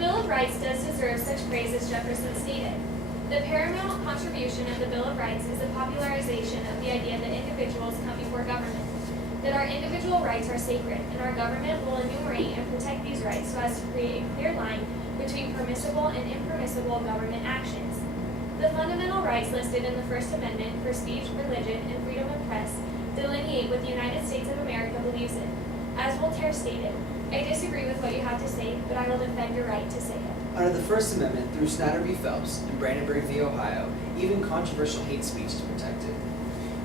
Bill of Rights does deserve such praise as Jefferson stated. The paramount contribution of the Bill of Rights is the popularization of the idea that individuals come before government, that our individual rights are sacred, and our government will enumerate and protect these rights so as to create a clear line between permissible and impermissible government actions. The fundamental rights listed in the First Amendment for speech, religion, and freedom of press delineate what the United States of America believes in. As Voltaire stated, "I disagree with what you have to say, but I will defend your right to say it." Under the First Amendment, through Snyder v. Phelps and Brandenburg v. Ohio, even controversial hate speech is protected.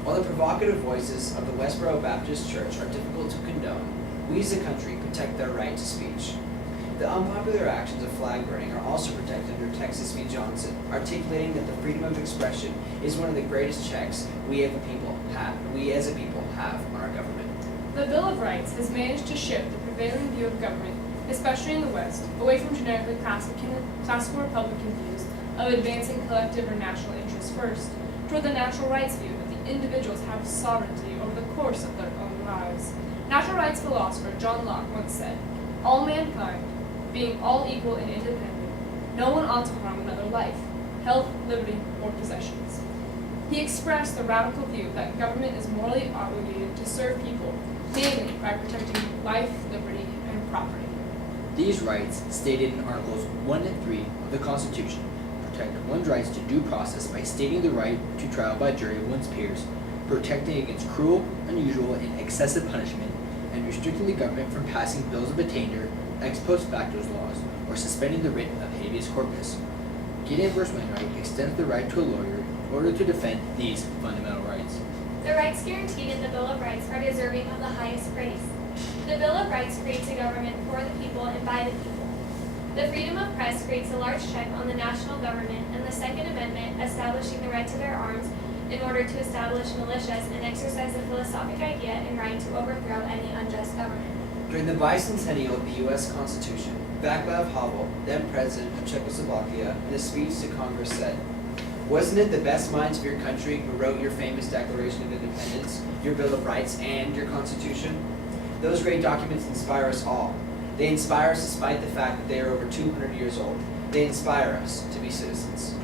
While the provocative voices of the Westboro Baptist Church are difficult to condone, we as a country protect their right to speech. The unpopular actions of flag burning are also protected under Texas v. Johnson, articulating that the freedom of expression is one of the greatest checks we as a people have on our government. The Bill of Rights has managed to shift the prevailing view of government, especially in the West, away from generically classical Republican views of advancing collective or national interests first, toward the natural rights view that the individuals have sovereignty over the course of their own lives. Natural rights philosopher John Locke once said, "All mankind, being all equal and independent, no one ought to harm another life, health, liberty, or possessions." He expressed the radical view that government is morally obligated to serve people, mainly by protecting life, liberty, and property. These rights, stated in Articles 1 and 3 of the Constitution, protect one's rights to due process by stating the right to trial by jury of one's peers, protecting against cruel, unusual, and excessive punishment, and restricting the government from passing bills of attainder, ex post facto laws, or suspending the writ of habeas corpus. Gideon v. Wainwright extends the right to a lawyer in order to defend these fundamental rights. The rights guaranteed in the Bill of Rights are deserving of the highest praise. The Bill of Rights creates a government for the people and by the people. The freedom of press creates a large check on the national government, and the Second Amendment establishing the right to bear arms in order to establish militias and exercise the philosophic idea and right to overthrow any unjust government. During the bicentennial of the U.S. Constitution, Václav Havel, then President of Czechoslovakia, in a speech to Congress said, "Wasn't it the best minds of your country who wrote your famous Declaration of Independence, your Bill of Rights, and your Constitution? Those great documents inspire us all. They inspire us despite the fact that they are over 200 years old. They inspire us to be citizens."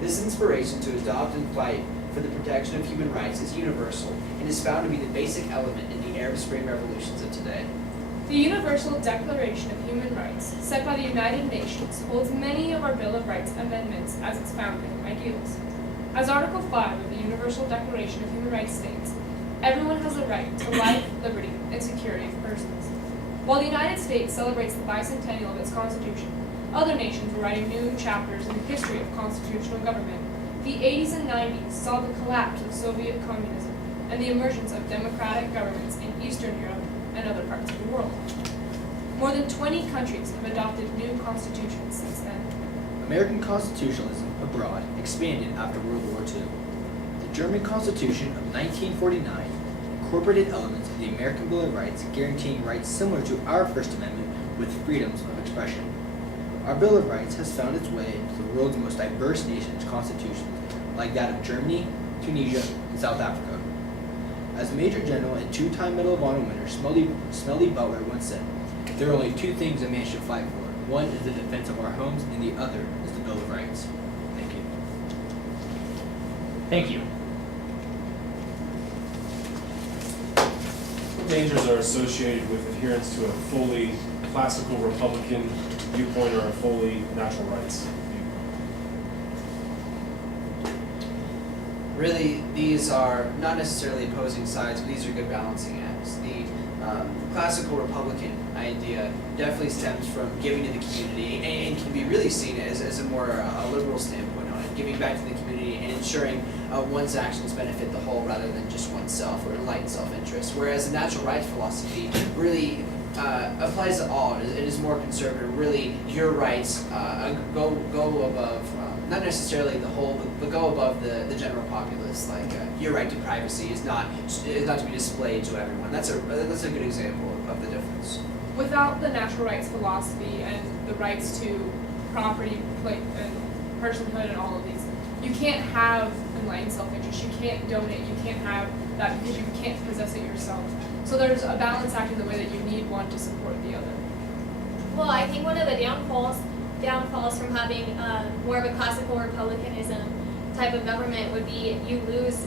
This inspiration to adopt and fight for the protection of human rights is universal and is found to be the basic element in the Arab Spring revolutions of today. The Universal Declaration of Human Rights, set by the United Nations, holds many of our Bill of Rights amendments as its founding ideals. As Article 5 of the Universal Declaration of Human Rights states, everyone has a right to life, liberty, and security of persons. While the United States celebrates the bicentennial of its Constitution, other nations were writing new chapters in the history of constitutional government. The 80s and 90s saw the collapse of Soviet communism and the emergence of democratic governments in Eastern Europe and other parts of the world. More than 20 countries have adopted new constitutions since then. American constitutionalism abroad expanded after World War II. The German Constitution of 1949 incorporated elements of the American Bill of Rights guaranteeing rights similar to our First Amendment with freedoms of expression. Our Bill of Rights has found its way into the world's most diverse nations' constitutions, like that of Germany, Tunisia, and South Africa. As Major General and two-time Medal of Honor winner Smelly Butler once said, "There are only two things a man should fight for. One is the defense of our homes, and the other is the Bill of Rights." Thank you. Thank you. What dangers are associated with adherence to a fully classical Republican viewpoint or a fully natural rights viewpoint? Really, these are not necessarily opposing sides, but these are good balancing acts. The classical Republican idea definitely stems from giving to the community and can be really seen as a more liberal standpoint on it, giving back to the community and ensuring one's actions benefit the whole rather than just oneself or enlightened self-interest. Whereas the natural rights philosophy really applies to all. It is more conservative. Really, your rights go above, not necessarily the whole, but go above the general populace. Like your right to privacy is not to be displayed to everyone. That's a good example of the difference. Without the natural rights philosophy and the rights to property, and personhood, and all of these, you can't have enlightened self-interest. You can't donate. You can't have that because you can't possess it yourself. So there's a balance act in the way that you need one to support the other. Well, I think one of the downfalls from having more of a classical republicanism type of government would be you lose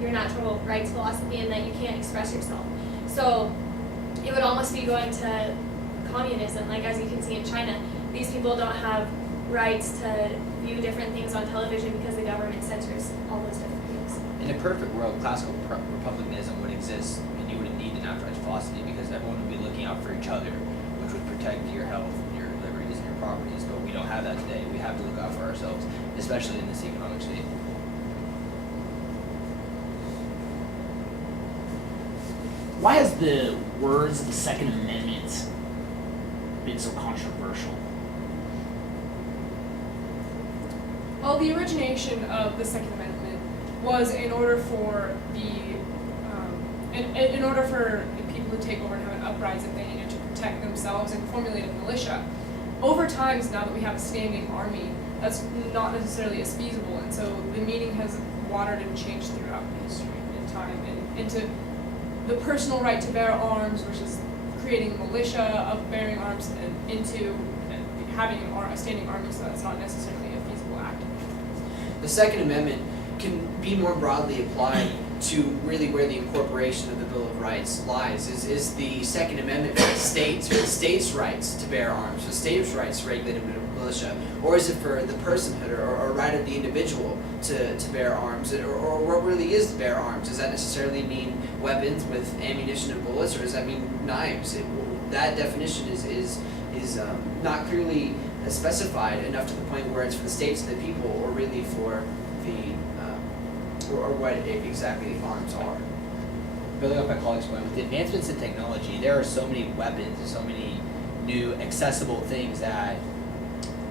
your natural rights philosophy and that you can't express yourself. So it would almost be going to communism, like as you can see in China. These people don't have rights to view different things on television because the government censors all those different things. In a perfect world, classical republicanism would exist, and you wouldn't need the natural rights philosophy because everyone would be looking out for each other, which would protect your health, your liberties, and your properties. But we don't have that today. We have to look out for ourselves, especially in this economic state. Why has the words of the Second Amendment been so controversial? Well, the origination of the Second Amendment was in order for in order for the people to take over and have an uprising, they needed to protect themselves and formulate a militia. Over time, now that we have a standing army, that's not necessarily as feasible, and so the meaning has watered and changed throughout history and time, and into the personal right to bear arms versus creating a militia of bearing arms, and into having a standing army, so that's not necessarily a feasible act. The Second Amendment can be more broadly applied to really where the incorporation of the Bill of Rights lies. Is the Second Amendment for the state's rights to bear arms, for the state's rights to regulate a militia, or is it for the personhood or right of the individual to bear arms, or what really is to bear arms? Does that necessarily mean weapons with ammunition and bullets, or does that mean knives? That definition is not clearly specified enough to the point where it's for the states and the people, or really for the or what exactly arms are. Building up my colleague's point, with the advancements in technology, there are so many weapons and so many new accessible things that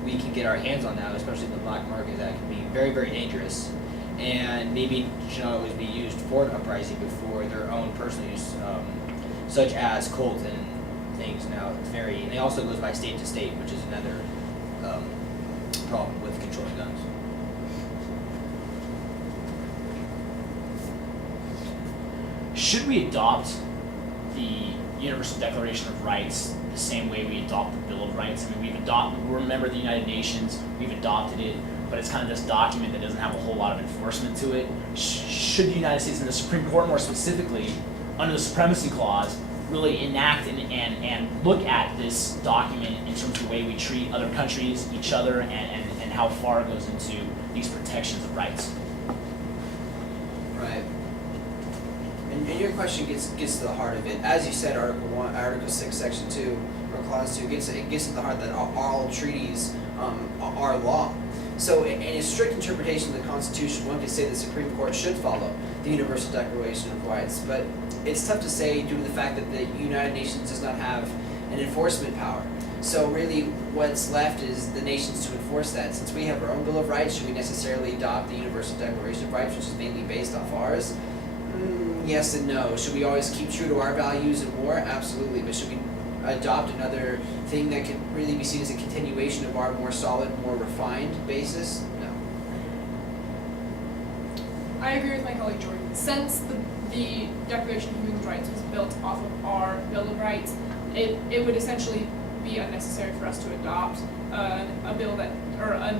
we can get our hands on now, especially in the black market, that can be very, very dangerous, and maybe should not always be used for an uprising, but for their own personal use, such as Colt and things. Now it's very, and it also goes by state to state, which is another problem with controlling guns. Should we adopt the Universal Declaration of Rights the same way we adopt the Bill of Rights? I mean, we're a member of the United Nations, we've adopted it, but it's kind of this document that doesn't have a whole lot of enforcement to it. Should the United States and the Supreme Court, more specifically, under the Supremacy Clause, really enact and look at this document in terms of the way we treat other countries, each other, and how far it goes into these protections of rights? Right. And your question gets to the heart of it. As you said, Article 6, Section 2, or Clause 2, gets to the heart that all treaties are law. So in a strict interpretation of the Constitution, one could say the Supreme Court should follow the Universal Declaration of Rights, but it's tough to say due to the fact that the United Nations does not have an enforcement power. So really what's left is the nations to enforce that. Since we have our own Bill of Rights, should we necessarily adopt the Universal Declaration of Rights, which is mainly based off ours? Yes and no. Should we always keep true to our values in war? Absolutely. But should we adopt another thing that could really be seen as a continuation of our more solid, more refined basis? No. I agree with my colleague Jordan. Since the Declaration of Human Rights was built off of our Bill of Rights, it would essentially be unnecessary for us to adopt a bill that, or a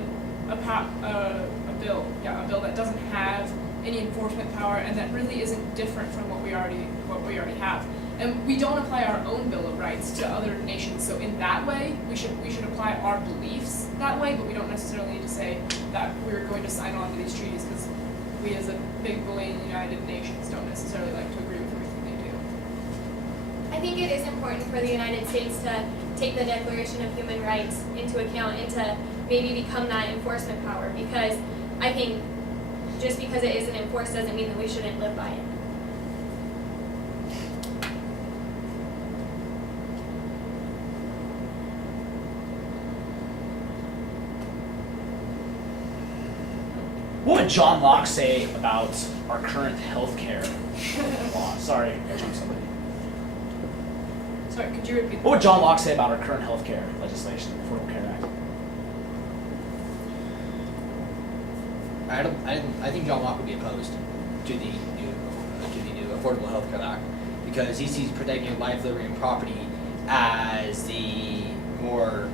bill that doesn't have any enforcement power and that really isn't different from what we already have. And we don't apply our own Bill of Rights to other nations. So in that way, we should apply our beliefs that way, but we don't necessarily need to say that we're going to sign on to these treaties because we as a big boy in the United Nations don't necessarily like to agree with everything they do. I think it is important for the United States to take the Declaration of Human Rights into account and to maybe become that enforcement power, because I think just because it isn't enforced doesn't mean that we shouldn't live by it. What would John Locke say about our current healthcare law? Sorry, I jumped somebody. Sorry, could you repeat that? What would John Locke say about our current healthcare legislation, the Affordable Care Act? I think John Locke would be opposed to the new Affordable Health Care Act because he sees protecting life, liberty, and property as the more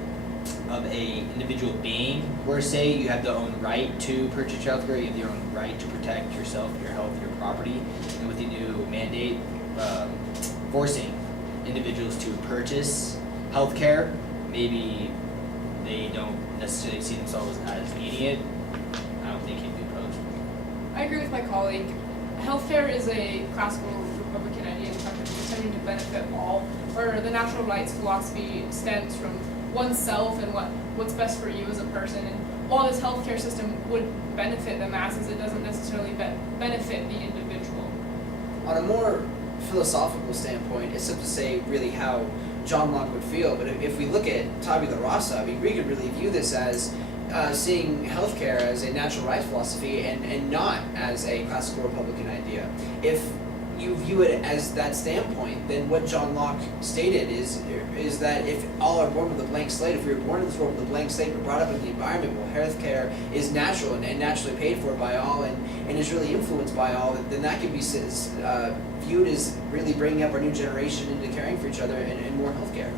of a individual being, where say you have the own right to purchase healthcare, you have your own right to protect yourself, your health, your property, and with the new mandate forcing individuals to purchase healthcare, maybe they don't necessarily see themselves as needing it. I don't think it'd be opposed. I agree with my colleague. Healthcare is a classical Republican idea in fact of intending to benefit all, or the natural rights philosophy stems from oneself and what's best for you as a person. And while this healthcare system would benefit the masses, it doesn't necessarily benefit the individual. On a more philosophical standpoint, it's tough to say really how John Locke would feel, but if we look at tabula rasa, I mean, we could really view this as seeing healthcare as a natural rights philosophy and not as a classical Republican idea. If you view it as that standpoint, then what John Locke stated is that if all are born with a blank slate, if we were born in this world with a blank slate but brought up in the environment, well, healthcare is natural and naturally paid for by all and is really influenced by all, then that can be viewed as really bringing up our new generation into caring for each other and more healthcare.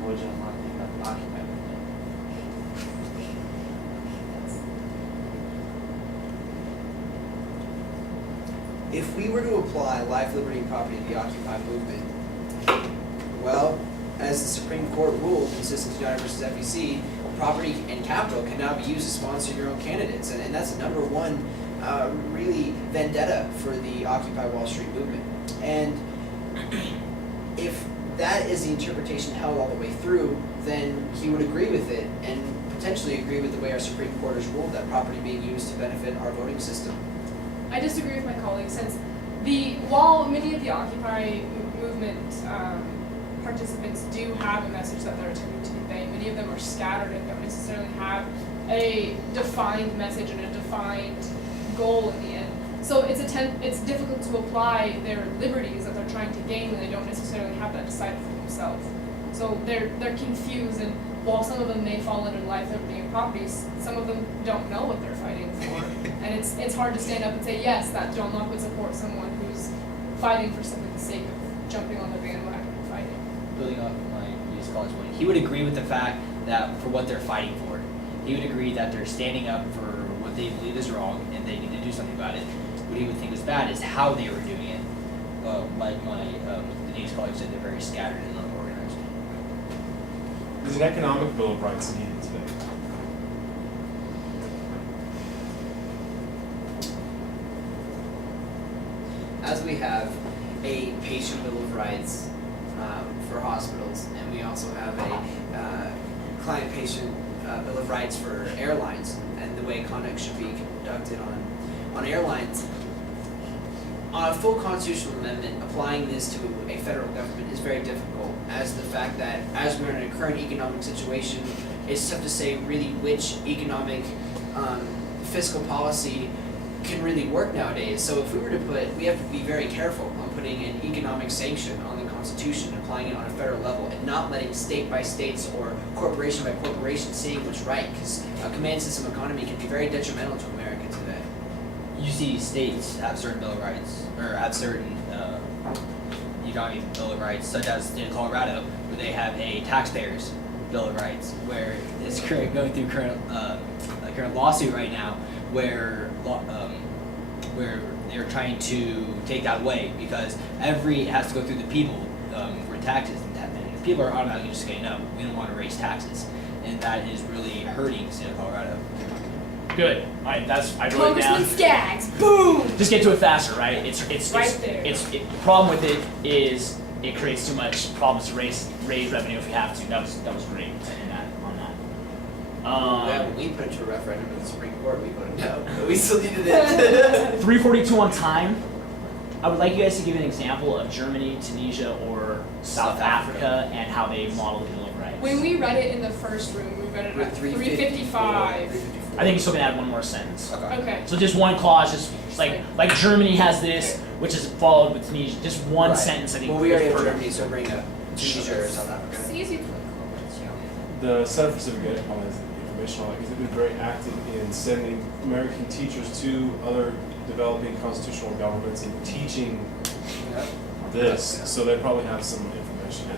What would John Locke think about the Occupy movement? If we were to apply life, liberty, and property to the Occupy movement, well, as the Supreme Court ruled in Citizens United versus FEC, property and capital can now be used to sponsor your own candidates, and that's the number one really vendetta for the Occupy Wall Street movement. And if that is the interpretation held all the way through, then he would agree with it and potentially agree with the way our Supreme Court has ruled that property being used to benefit our voting system. I disagree with my colleague since while many of the Occupy movement participants do have a message that they're attempting to convey, many of them are scattered and don't necessarily have a defined message and a defined goal in the end. So it's difficult to apply their liberties that they're trying to gain when they don't necessarily have that decided for themselves. So they're confused, and while some of them may fall under life, liberty, and properties, some of them don't know what they're fighting for. And it's hard to stand up and say, yes, that John Locke would support someone who's fighting for simply the sake of jumping on the bandwagon and fighting. Building off my previous college point, he would agree with the fact that for what they're fighting for, he would agree that they're standing up for what they believe is wrong and they need to do something about it. What he would think was bad is how they were doing it. Like my Denise colleague said, they're very scattered and unorganized. Is an economic Bill of Rights needed today? As we have a patient bill of rights for hospitals, and we also have a client-patient bill of rights for airlines and the way conduct should be conducted on airlines. On a full constitutional amendment, applying this to a federal government is very difficult, as the fact that as we're in a current economic situation, it's tough to say really which economic fiscal policy can really work nowadays. So if we were to we have to be very careful on putting an economic sanction on the Constitution and applying it on a federal level and not letting state by states or corporation by corporation seeing what's right, because a command system economy can be very detrimental to America today. You see states have certain bill of rights, or have certain economic bill of rights, such as in Colorado, where they have a taxpayers bill of rights, where it's going through a current lawsuit right now, where they're trying to take that away because it has to go through the people for taxes, and the people are automatically just saying no, we don't want to raise taxes, and that is really hurting the state of Colorado. Good. All right, I wrote it Congressman down. Skaggs, boom! Just get to it faster, right? It's Right there. the problem with it is it creates too much problems to raise revenue if we have to. That was great on that. Yeah, when we put it to a referendum in the Supreme Court, we voted no, but we still needed it. 342 on time. I would like you guys to give an example of Germany, Tunisia, or South Africa and how they model the Bill of Rights. When we read it in the first room, we read it at 355. I think you still can add one more sentence. Okay. So just one clause, just like Germany has this, which is followed with Tunisia. Just one Right. sentence. I think. Well, we already have perfect. Germany, so bring up Tunisia or South Africa. It's easy to The Center for Civic Ed has information on it because they've been very active in sending American teachers to other developing constitutional governments and teaching this, so they probably have some information.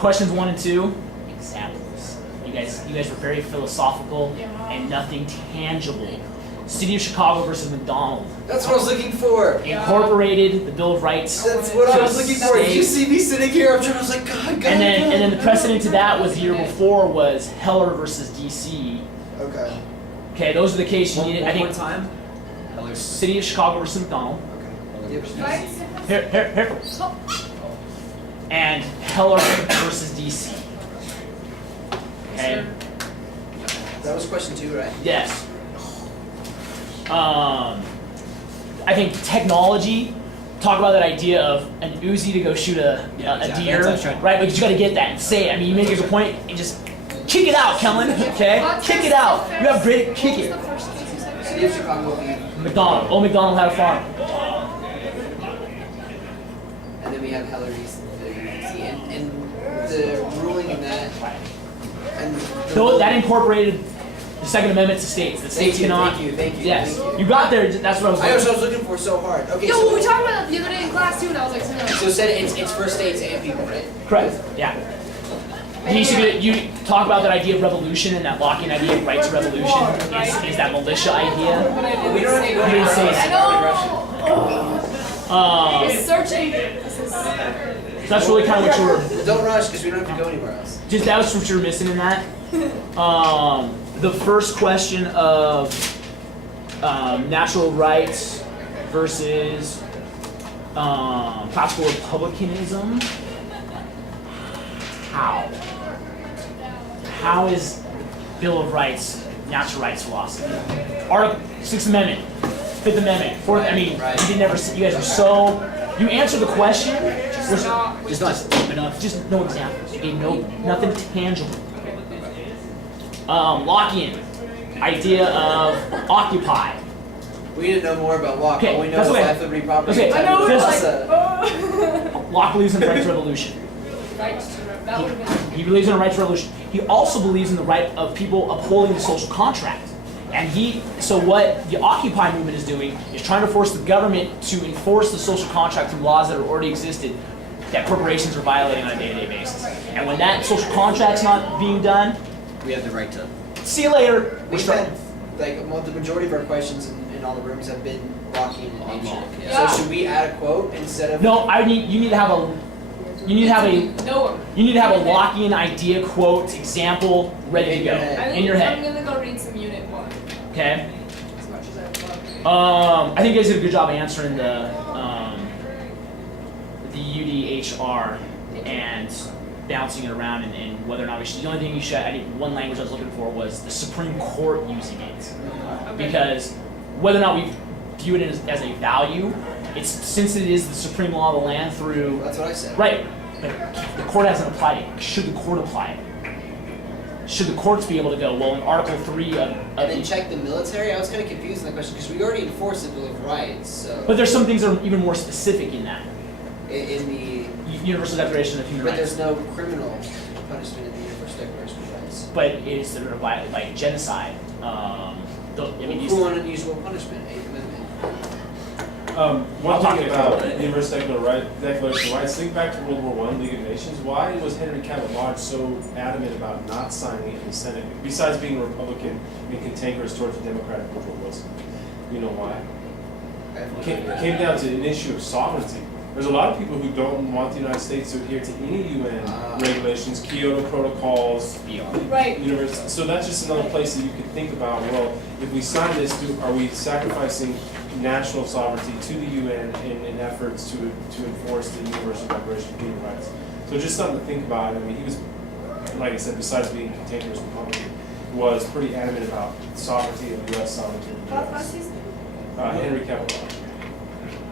Questions 1 and 2. Examples. You guys were very philosophical and nothing tangible. City of Chicago versus McDonald. That's what I was looking for. Incorporated the Bill of Rights. That's what I was to looking for. Did you state- see me sitting here? I was like, God. And then the precedent to that was the year before was Heller versus DC. Okay. Okay, those are the cases you needed. I One more think time. City of Chicago versus McDonald. Okay. Yep. Rights. Here. And Heller versus DC. Okay. That was question 2, right? Yes. I think technology. Talk about that idea of an Uzi to go shoot a exactly. deer, That's what I was right? But you got to get that and say it. I mean, you make a good point and just kick it out, Kellen. Okay, kick it out. You have great kick it. What was the first case you said? City of Chicago beat. McDonald. Old McDonald had a farm. And then we have Heller DC. And the ruling in that. And the Though that incorporated the Second Amendment to states. The states cannot. Thank you. Yes, Thank you got there. That's what I I was. was looking for so hard. Okay, Yo, so we talked about that the other day in class too, and I was like, no. so said it's for states and people, right? Correct. Yeah. You talk about that idea of revolution and that Lockean idea of right to revolution is that militia idea. But I didn't We don't have to say go that. You didn't say I it. know. It's searching. This is. So that's really kind of what you were. Don't rush because we don't have to go anywhere else. Just that was what you were missing in that. The first question of natural rights versus classical republicanism. How is Bill of Rights natural rights philosophy? Article 6th Amendment, 5th Amendment, 4th. I mean, Right. you did never. You guys are so. You answered the question. Just not. Just not deep enough. Just no examples. You gave nothing tangible. Lockean idea of occupy. We need to know more about Locke. Okay, All we know that's is okay. life, liberty, property. Okay, I know it's This- like. Locke believes in the right to revolution. Right. That would have been. He believes in the right to revolution. He also believes in the right of people upholding the social contract. And so what the Occupy movement is doing is trying to force the government to enforce the social contract through laws that already existed that corporations are violating on a day-to-day basis. And when that social contract's not being done, We have the right to. see you later. We're We've starting. had, the majority of our questions in all the rooms have been Lockean in On nature. Locke, yeah. So should we add a quote instead of? No, you need to have a No. Lockean idea, quote, example ready to go in your I'm head. gonna go read some unit 1. Okay. As much as I love. I think you guys did a good job answering the UDHR and bouncing it around and whether or not we should. The only thing you should. I think one language I was looking for was the Supreme Court using it, because whether or not we view it as a value, it's since it is the supreme law of the land through. That's what I said. Right, but the court hasn't applied it. Should the court apply it? Should the courts be able to go, well, in Article 3 of And then the... check the military. I was kind of confused in that question because we already enforced the Bill of Rights. So But there's some things that are even more specific in that. in the Universal Declaration of Human but Rights. there's no criminal punishment in the Universal Declaration of Rights. But it is sort of like genocide. Cruel and unusual punishment, Eighth Amendment. One I'll talk thing to you about about it. the Universal Declaration of Rights, think back to World War I, League of Nations. Why was Henry Cabot Lodge so adamant about not signing it in the Senate, besides being a Republican and cantankerous towards the Democratic Woodrow Wilson? You know why? It came down to an issue of sovereignty. There's a lot of people who don't want the United States to adhere to any UN regulations, Kyoto protocols, Right. universal. So that's just another place that you could think about, well, if we sign this, are we sacrificing national sovereignty to the UN in efforts to enforce the Universal Declaration of Human Rights? So just something to think about. I mean, he was, like I said, besides being a cantankerous Republican, was pretty adamant about sovereignty and U.S. sovereignty in the What's U.S. his name? Henry Cabot Lodge.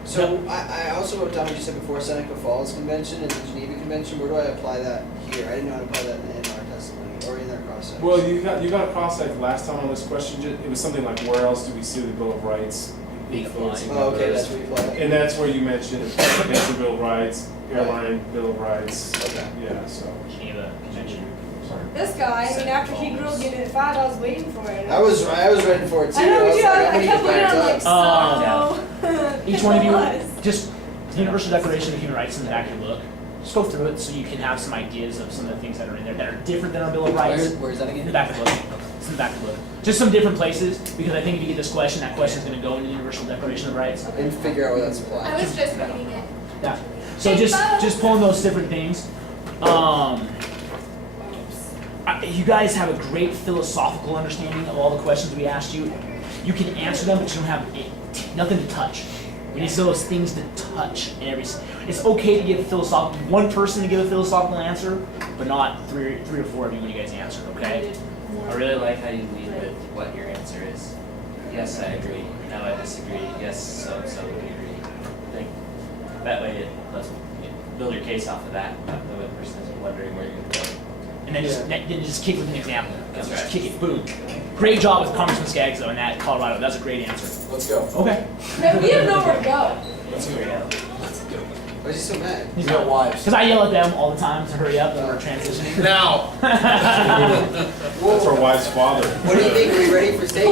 So I also wrote down what you said before, Seneca Falls Convention and the Geneva Convention. Where do I apply that here? I didn't know how to apply that in our testimony or in our cross. Well, you got a cross-site last time on this question. It was something like, where else do we see the Bill of Rights influencing Oh, okay, others? that's where you apply it. And that's where you mentioned Basic Bill of Rights, Airline Bill of Rights. Okay. Yeah, so. Geneva Convention. This guy, I mean, after he grew up getting it fat, I was waiting for it. I was ready for it too. I know, was me too. like, I I'm gonna kept get looking at backed him up. like, so. Each one of you, was. just the Universal Declaration of Human Rights in the back of your book. Just go through it so you can have some ideas of some of the things that are in there that are different than our Bill of Rights. Where is that In the again? back of the book. It's in the back of the book. Just some different places, because I think if you get this question, that question is going to go into the Universal Declaration of Rights. And figure out where that's I applied. was just reading it. Yeah. So just pulling those different things. You guys have a great philosophical understanding of all the questions we asked you. You can answer them, but you don't have nothing to touch. We need those things to touch in every. It's okay to give one person to give a philosophical answer, but not three or four of you when you guys answer. Okay. I really like how you lead with what your answer is. Yes, I agree. No, I disagree. Yes, so and so would agree. I think that way it lets you build your case off of that. The other person isn't wondering where you're going to go. And then just kick with an example. That's Just right. kick it. Boom. Great job with Congressman Skaggs though in that Colorado. That's a great answer. Let's go. Okay. Man, we have nowhere to go. Let's go. Why is he so mad? He's got wives. Because I yell at them all the time to hurry up when we're transitioning. Now. That's our wife's father. What do you think? Are we ready for stage?